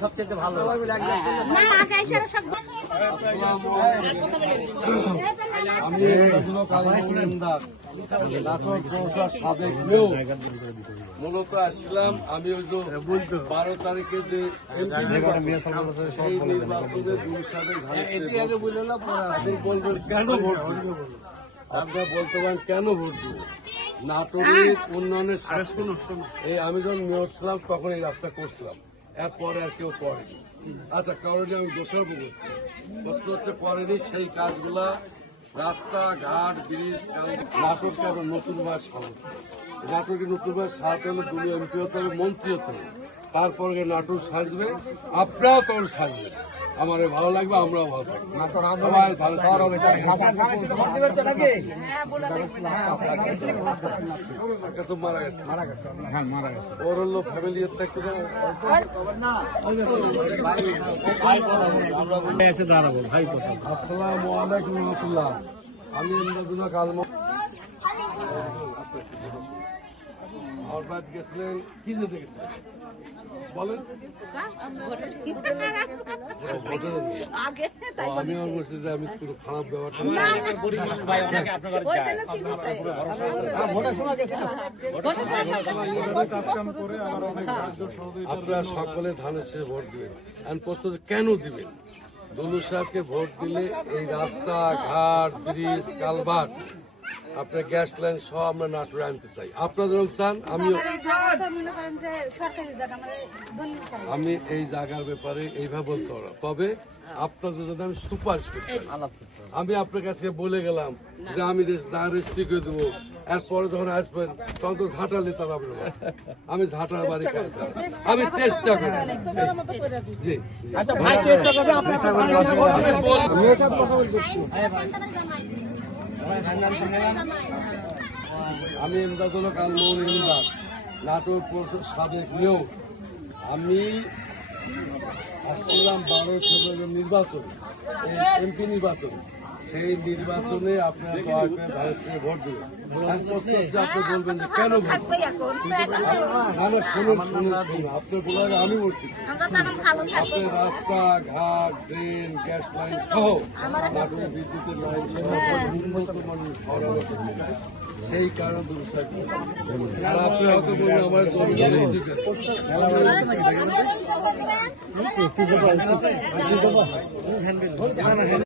সবচেয়ে ভালো আমি নাটোর পৌরসভার সাবেক মেয়র মূলত আসলাম। আমি ওই যে 12 তারিখে যে সেই নির্বাচনে বলবেন কেন ভোট দিব, আপনারা বলতে পারেন কেন ভোট দিব। নাটোরের উন্নয়নের এই আমি যখন মেয়র ছিলাম তখন এই রাস্তা করছিলাম, এরপরে আর কেউ করেনি। আচ্ছা, কারণে আমি দোষারোপ করছি, প্রশ্ন হচ্ছে করেনি সেই কাজগুলা, রাস্তাঘাট ব্রিজ নাটোরকে আমরা নতুন ভাবে সাজাতে, নাটোরকে নতুন ভাবে সাজাতে হলে 2 এমপি হতে হবে, মন্ত্রী হতে হবে, তারপরে নাটোর সাজবে, আপনারাও তখন সাজবে। আমার ভালো লাগবে, আমরাও ভালো থাকবো। ওর হলো ফ্যামিলি থাকতে আসসালামু আলাইকুম রহমতুল্লাহ। আমি এমদাদুল্লাহ কালম গেছিলেন, কি যেতে গেছিলেন বলেন? আমি আর বলছি যে আমি পুরো খারাপ ব্যাপারটা আপনারা সকলে ধানের শেষে ভোট দিবেন। আমি প্রশ্ন কেন দিবেন? দলু সাহেবকে ভোট দিলে এই রাস্তা ঘাট ব্রিজ কালভার্ট আপনার গ্যাস লাইন সহ আমরা নাটোরে আনতে চাই। আপনাদের চান, আমি এই জায়গার ব্যাপারে এইভাবে বলতে পারবো, তবে আপনাদের জন্য আমি সুপারিশ করতে আমি আপনার কাছে বলে গেলাম যে আমি রেজিস্ট্রি করে দেবো, এরপরে যখন আসবেন তখন তো ঝাঁটা নিতে পারবেন। আমি ঝাঁটার বাড়ি আমি চেষ্টা করি। জি আমি এমদাদুল কালম ইমদাদ, নাটোর পৌরসভার সাবেক মেয়র। আমি আসছিলাম 12 ফেব্রুয়ারি নির্বাচন, এমপি নির্বাচন, সেই নির্বাচনে আপনার ভোট দেবেন। প্রশ্ন হচ্ছে আপনি বলবেন যে কেন ভোট? আমার শুনুন শুনুন শুনুন, আপনার বলার আমি বলছি আপনার রাস্তা ঘাট ড্রেন গ্যাস লাইন সহ নাটোরের বিদ্যুতের লাইন সহ উন্নত মানের সরবরাহ, সেই কারণে দুর্সাহ। আর আপনি হয়তো বলবেন আমার জমি